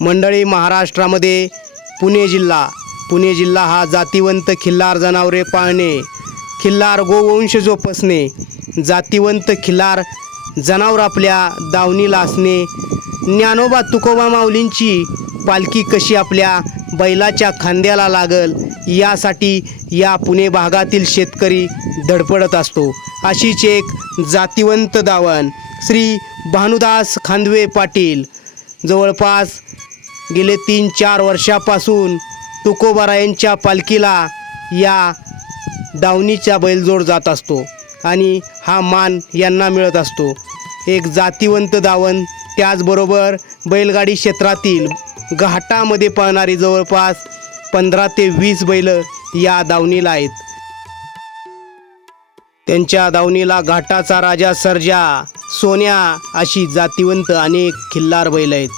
मंडळी महाराष्ट्रामध्ये पुणे जिल्हा. पुणे जिल्हा हा जातिवंत खिल्लार जनावरे पाळणे. खिल्लार गोवंश जोपासणे. जातिवंत खिल्लार जनावर आपल्या दावणीला असणे ज्ञानोबा तुकोबा माऊलींची पालखी कशी आपल्या बैलाच्या खांद्याला लागल यासाठी या पुणे भागातील शेतकरी धडपडत असतो. अशीच एक जातिवंत दावण श्री भानुदास खांदवे पाटील. जवळपास गेले तीन चार वर्षापासून तुकोबारायांच्या पालखीला या दावणीचा बैलजोड जात असतो आणि हा मान यांना मिळत असतो. एक जातिवंत दावण त्याचबरोबर बैलगाडी क्षेत्रातील घाटामध्ये पाहणारी जवळपास पंधरा ते वीस बैल या दावणीला आहेत. त्यांच्या दावणीला घाटाचा राजा सर्जा सोन्या अशी जातिवंत अनेक खिल्लार बैल आहेत.